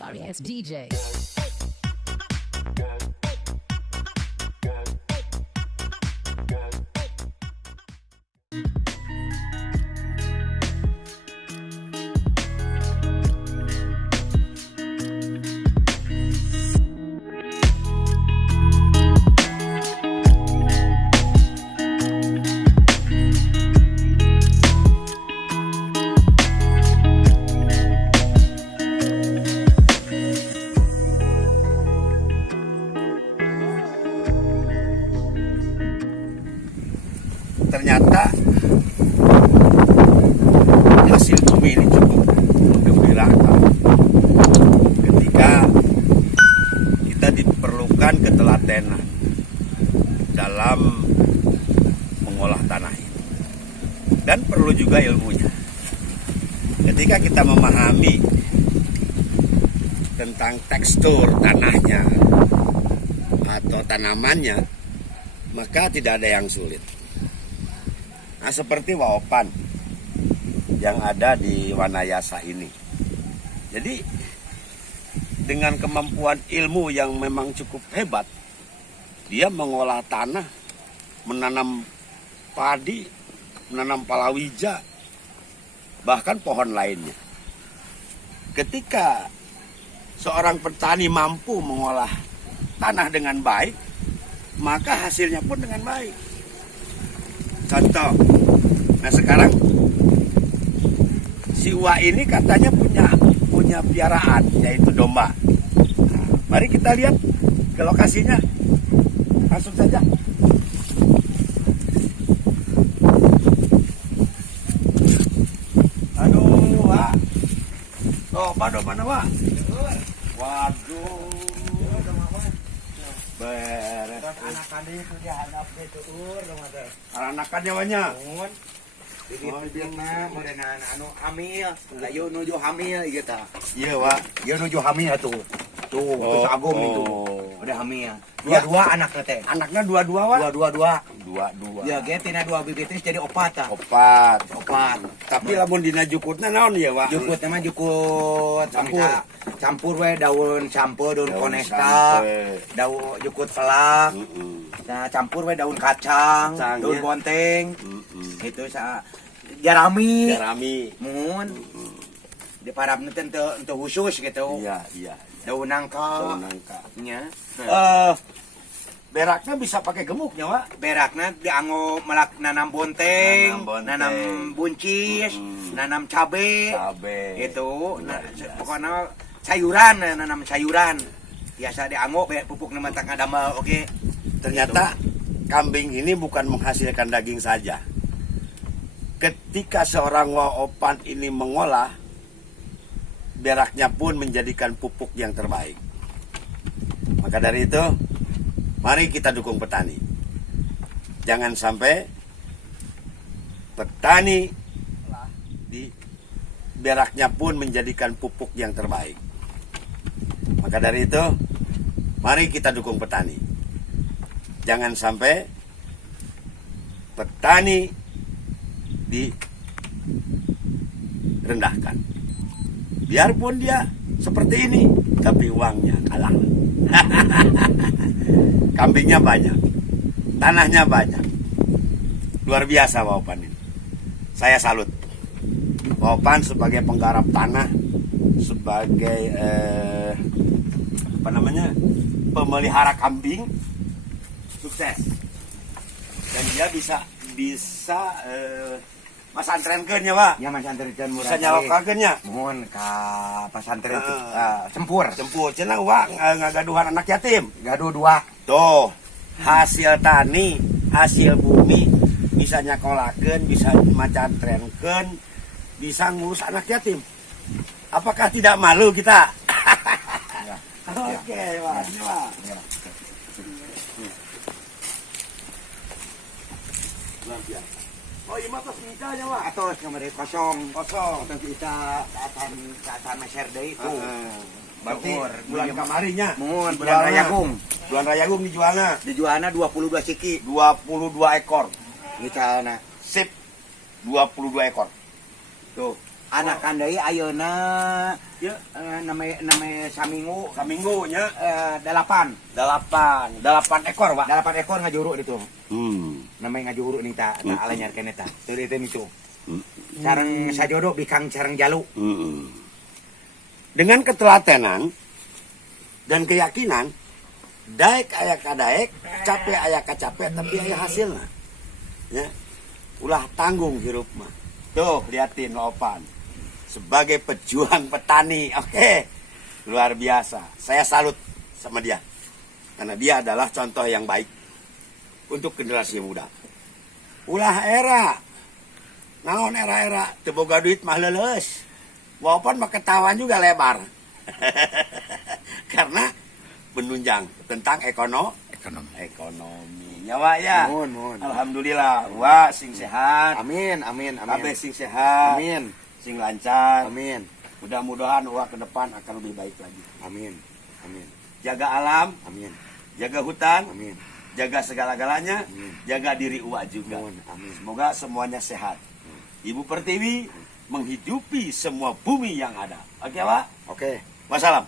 Sorry ass DJ. Ternyata hasil bumi ini cukup menggembirakan ketika kita diperlukan ketelatenan dalam mengolah tanah ini, dan perlu juga ilmunya. Ketika kita memahami tentang tekstur tanahnya atau tanamannya, maka tidak ada yang sulit. Nah, seperti Waopan yang ada di Wanayasa ini. Jadi dengan kemampuan ilmu yang memang cukup hebat, dia mengolah tanah, menanam padi, menanam palawija, bahkan pohon lainnya. Ketika seorang petani mampu mengolah tanah dengan baik, maka hasilnya pun dengan baik. Contoh, nah sekarang si Uwa ini katanya punya piaraan, yaitu domba. Nah, mari kita lihat ke lokasinya, langsung saja. Aduh, Wak. Domba mana, Wak? Waduh. Beres. Anak-anak itu dia handap itu Anak-anaknya banyak. Jadi bibirna mereka anu hamil, layu nuju hamil gitu. Iya, Wak. Dia nuju hamil tuh. Tuh, Oh, terus Agung oh. itu. Udah hamil. Dua-dua anaknya teh. Anaknya dua-dua, Wak? Dua-dua. Dua-dua. Ya, ge tina dua bibit teh jadi opat tah. Opat. Opat. Tapi lamun dina jukutna naon ya, Wak? Jukut mah jukut Campur. Campur we daun campur, daun Daun konesta, sampe. daun jukut pelak. Nah, campur we daun kacang, Kacang, daun ya. bonteng. Itu sa jarami. Jarami. Mun di parabna teh teu khusus gitu. Iya, iya. Daun nangka. Daun nangka. Nya. Beraknya bisa pakai gemuknya, Wak? Berakna dianggo melak nanam bonteng, Nanam bonteng. nanam buncis, nanam cabe. Cabe. Itu Iya, iya. pokoknya sayuran, nanam sayuran. Biasa dianggo pupuk nama tangga dama, oke. Ternyata kambing ini bukan menghasilkan daging saja. Ketika seorang Waopan ini mengolah, beraknya pun menjadikan pupuk yang terbaik. Maka dari itu, mari kita dukung petani. Jangan sampai petani di beraknya pun menjadikan pupuk yang terbaik. Maka dari itu, mari kita dukung petani. Jangan sampai petani direndahkan. Biarpun dia seperti ini, tapi uangnya kalah. Kambingnya banyak, tanahnya banyak. Luar biasa Waopan ini. Saya salut. Waopan sebagai penggarap tanah, sebagai pemelihara kambing, sukses. Dan dia bisa masantrenkeun nya, Pak. Ya Mas Antarjan murah. Bisa nyalokakeun nya. Mohon ka pesantren itu cempur. Cempur cenah Wak ngagaduhan anak yatim. Gaduh dua. Tuh, hasil tani, hasil bumi bisa nyakolakeun, bisa macantrenkeun, bisa ngurus anak yatim. Apakah tidak malu kita? Ya. Oke, Wak. Ini, Wak. Ya. Luar biasa. Oh, iya mah tos mitanya, Wak. Atos kamari kosong. Kosong. Atos kita keatan meser deui itu. Berarti Bogor, bulan kamarinya. Mohon bulan Dijualna. Rayagung. Bulan Rayagung dijualnya Dijualna 22 ciki. 22 ekor. Misalna Sip. 22 ekor. tuh. Anak deui ayeuna Ya, namanya saminggu saminggunya 8 ekor, Pak. 8 ekor ngajuru itu. Hmm. Namanya ngajuru nih tak ala nyarkeun eta. Teu itu. Sareng sajodo bikang sareng jalu. Mm-mm. Dengan ketelatenan dan keyakinan, daek aya ka daek, capek aya ka capek, tapi aya hasilna. Ya. Ulah tanggung hirup mah. Tuh, liatin Opan. Sebagai pejuang petani, oke. Luar biasa. Saya salut sama dia. Karena dia adalah contoh yang baik untuk generasi muda. Ulah era. Naon era-era teu boga duit mah leuleus. Walaupun mah ketahuan juga lebar. Karena menunjang tentang ekonomi. Nyawa ya. Mohon. Alhamdulillah. Wah, sing sehat. Amin. Kabeh sing sehat. Amin. Sing lancar. Amin. Mudah-mudahan wah ke depan akan lebih baik lagi. Amin. Jaga alam, Amin. jaga hutan, Amin. jaga segala-galanya, Amin. jaga diri Uwa juga. Mohon. Amin. Semoga semuanya sehat. Ibu Pertiwi menghidupi semua bumi yang ada. Oke, Pak? Oke. Wassalam.